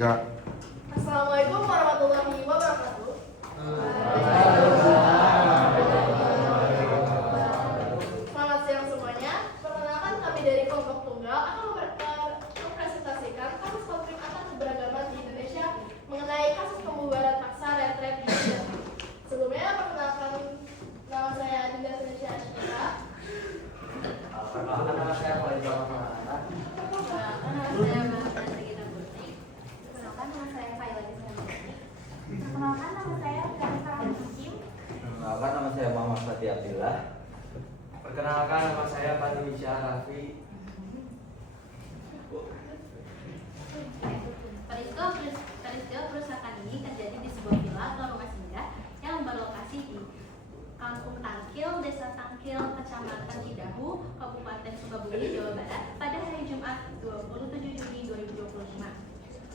Gak. Assalamualaikum warahmatullahi wabarakatuh. Selamat siang semuanya. Perkenalkan kami dari kelompok tunggal akan mempresentasikan kasus konflik antar keberagaman di Indonesia mengenai kasus pembubaran paksa retret di Indonesia. Sebelumnya perkenalkan nama saya Dinda Indonesia Ashika. Perkenalkan nama saya Farid Rahman. Perkenalkan nama saya Mahardana Regina Putri. Perkenalkan nama saya Faila Gisela Putri. Perkenalkan nama saya Ganesha Hakim. Perkenalkan nama saya Muhammad Fatih Abdillah. Perkenalkan nama saya Fadli Syah Raffi. Peristiwa perusakan ini terjadi di sebuah villa atau rumah singgah yang berlokasi di Kampung Tangkil, Desa Tangkil, Kecamatan Cidahu, Kabupaten Sukabumi, Jawa Barat pada hari Jumat 27 Juni 2025.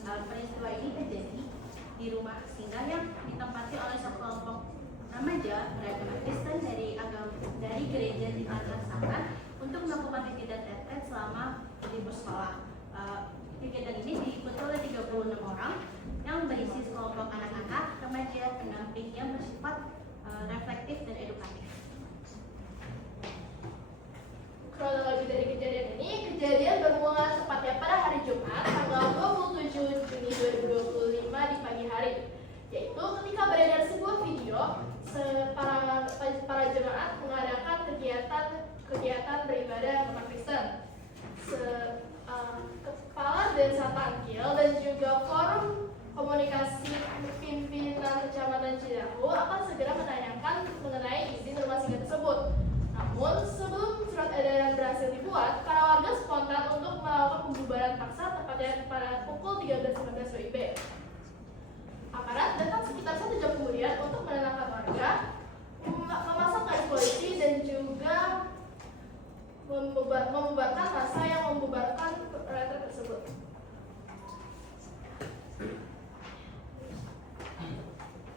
Peristiwa ini terjadi di rumah singgah yang ditempati oleh sekelompok remaja beragama Kristen dari gereja di Tanah Sangkan untuk melakukan kegiatan retret selama libur sekolah. Kegiatan ini diikuti oleh 36 orang yang berisi sekelompok anak-anak, remaja, pendamping yang bersifat reflektif dan edukatif. Kronologi dari kejadian ini, kejadian bermula tepatnya pada hari Jumat tanggal 27 Juni 2025 di pagi hari, yaitu ketika beredar sebuah video para jemaat mengadakan kegiatan beribadah umat Kristen. Kepala Desa Tangkil dan juga Forum Komunikasi Pimpinan Kecamatan Cidahu akan segera menanyakan mengenai izin rumah singgah tersebut. Namun, sebelum surat edaran berhasil dibuat, para warga spontan untuk melakukan pembubaran paksa tepatnya pada pukul 13.15 WIB. Aparat datang sekitar 1 jam kemudian untuk menenangkan warga, memasang garis polisi dan juga membubarkan massa yang membubarkan retret tersebut.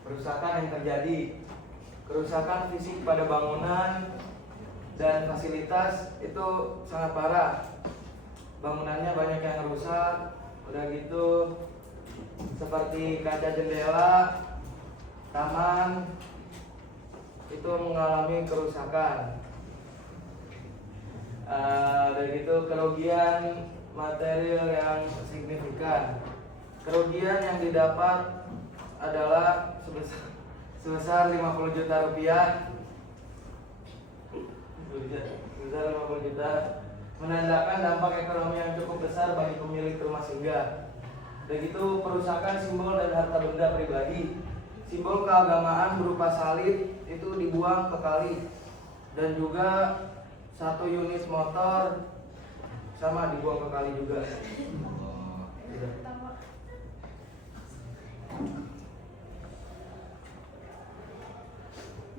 Kerusakan yang terjadi, kerusakan fisik pada bangunan dan fasilitas itu sangat parah. Bangunannya banyak yang rusak, udah gitu seperti kaca jendela, taman itu mengalami kerusakan. Dari itu kerugian material yang signifikan. Kerugian yang didapat adalah sebesar 50 juta rupiah. Sebesar 50 juta, menandakan dampak ekonomi yang cukup besar bagi pemilik rumah singgah. Begitu perusakan simbol dan harta benda pribadi. Simbol keagamaan berupa salib itu dibuang ke kali, dan juga 1 unit motor sama dibuang ke kali juga.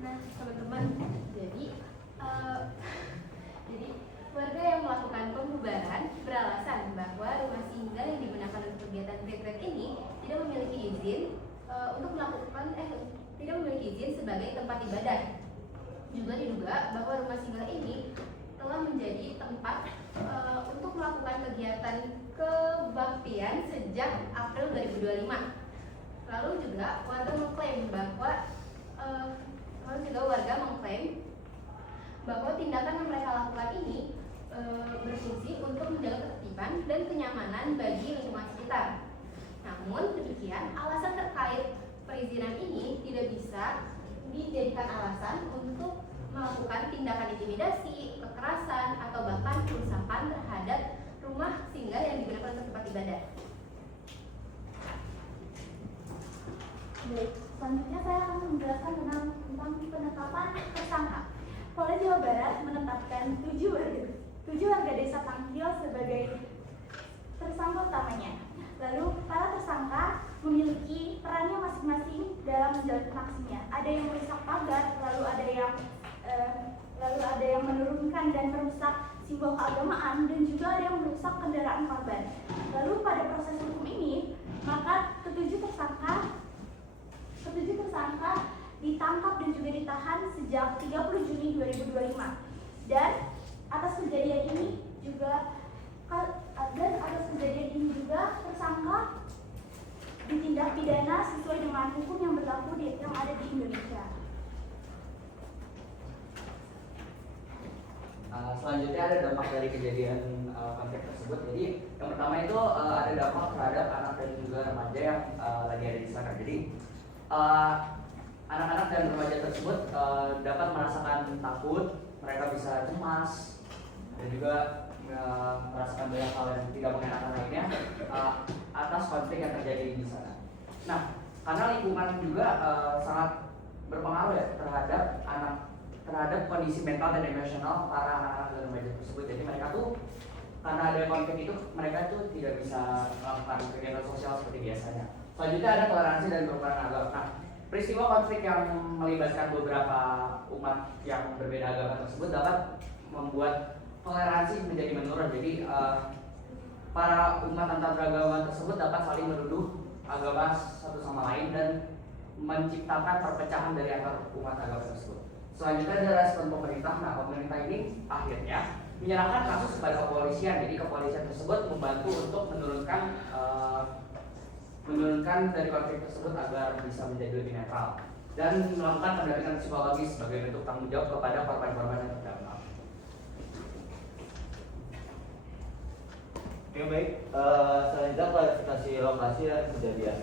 Nah, teman-teman, jadi warga yang melakukan pembubaran beralasan bahwa rumah singgah yang digunakan untuk kegiatan retret ini tidak memiliki izin tidak memiliki izin sebagai tempat ibadah. Juga diduga bahwa rumah singgah ini telah menjadi tempat untuk melakukan kegiatan kebaktian sejak April 2025. Lalu juga warga mengklaim bahwa tindakan yang mereka lakukan ini berfungsi untuk menjaga ketertiban dan kenyamanan bagi lingkungan sekitar. Namun demikian, alasan terkait perizinan ini tidak bisa dijadikan alasan untuk melakukan tindakan intimidasi, kekerasan, atau bahkan perusakan terhadap rumah singgah yang digunakan untuk tempat ibadah. Baik, selanjutnya saya akan menjelaskan tentang penetapan tersangka. Polda Jawa Barat menetapkan 7 warga desa Tangkil sebagai tersangka utamanya. Lalu para tersangka memiliki perannya masing-masing dalam menjalankan aksinya. Ada yang merusak pagar, lalu ada yang menurunkan dan merusak simbol keagamaan, dan juga ada yang merusak kendaraan korban. Lalu pada proses hukum ini, maka ketujuh tersangka ditangkap dan juga ditahan sejak 30 Juni 2025. Dan atas kejadian ini juga tersangka tindak pidana sesuai dengan hukum yang berlaku yang ada di Indonesia. Selanjutnya ada dampak dari kejadian konflik tersebut. Jadi yang pertama itu ada dampak terhadap anak dan juga remaja yang lagi ada di sana. Jadi anak-anak dan remaja tersebut dapat merasakan takut, mereka bisa cemas dan juga merasakan banyak hal yang tidak mengenakan lainnya atas konflik yang terjadi di sana. Nah, karena lingkungan juga sangat berpengaruh ya terhadap kondisi mental dan emosional para anak-anak dan remaja tersebut. Jadi mereka tuh karena ada konflik itu mereka tuh tidak bisa melakukan kegiatan sosial seperti biasanya. Selanjutnya ada toleransi dan kerukunan agama. Nah, peristiwa konflik yang melibatkan beberapa umat yang berbeda agama tersebut dapat membuat toleransi menjadi menurun. Jadi para umat antar beragama tersebut dapat saling menuduh agama satu sama lain dan menciptakan perpecahan dari antar umat agama tersebut. Selanjutnya ada respon pemerintah. Nah, pemerintah ini akhirnya menyerahkan kasus kepada kepolisian. Jadi kepolisian tersebut membantu untuk menurunkan dari konflik tersebut agar bisa menjadi lebih netral dan melakukan pendampingan psikologis sebagai bentuk tanggung jawab kepada korban-korban yang terdampak. Oke, baik. Selanjutnya klarifikasi lokasi dan kejadian.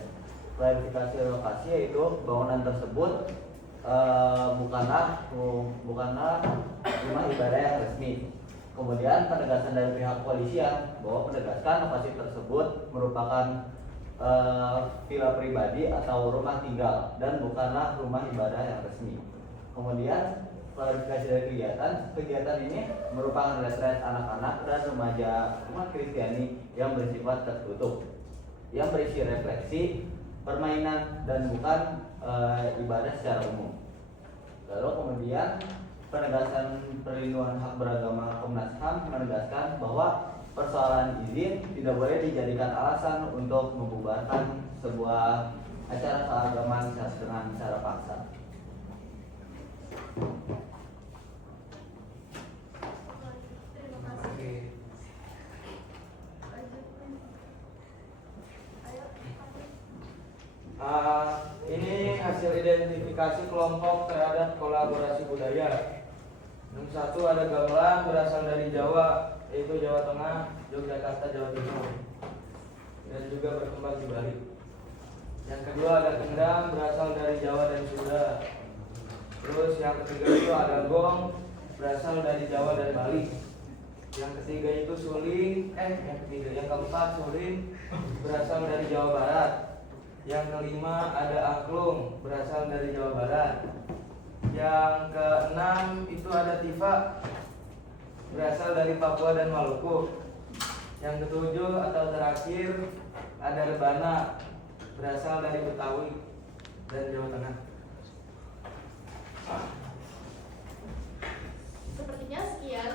Klarifikasi lokasi yaitu bangunan tersebut bukanlah rumah ibadah yang resmi. Kemudian penegasan dari pihak kepolisian bahwa menegaskan lokasi tersebut merupakan villa pribadi atau rumah tinggal dan bukanlah rumah ibadah yang resmi. Kemudian klarifikasi dari kegiatan ini merupakan retret anak-anak dan remaja umat Kristiani yang bersifat tertutup, yang berisi refleksi, permainan dan bukan ibadah secara umum. Lalu kemudian penegasan perlindungan hak beragama Komnas HAM menegaskan bahwa persoalan izin tidak boleh dijadikan alasan untuk membubarkan sebuah acara keagamaan dengan cara paksa. Terima kasih. Oke. Ini hasil identifikasi kelompok terhadap kolaborasi budaya. Yang satu ada gamelan berasal dari Jawa, yaitu Jawa Tengah, Yogyakarta, Jawa Timur, dan juga berkembang di Bali. Yang kedua ada kendang berasal dari Jawa dan Sunda. Terus yang ketiga itu ada gong berasal dari Jawa dan Bali. Yang ketiga itu yang keempat suling berasal dari Jawa Barat. Yang kelima ada angklung berasal dari Jawa Barat. Yang keenam itu ada tifa berasal dari Papua dan Maluku. Yang ketujuh atau terakhir ada rebana berasal dari Betawi dan Jawa Tengah. Sepertinya sekian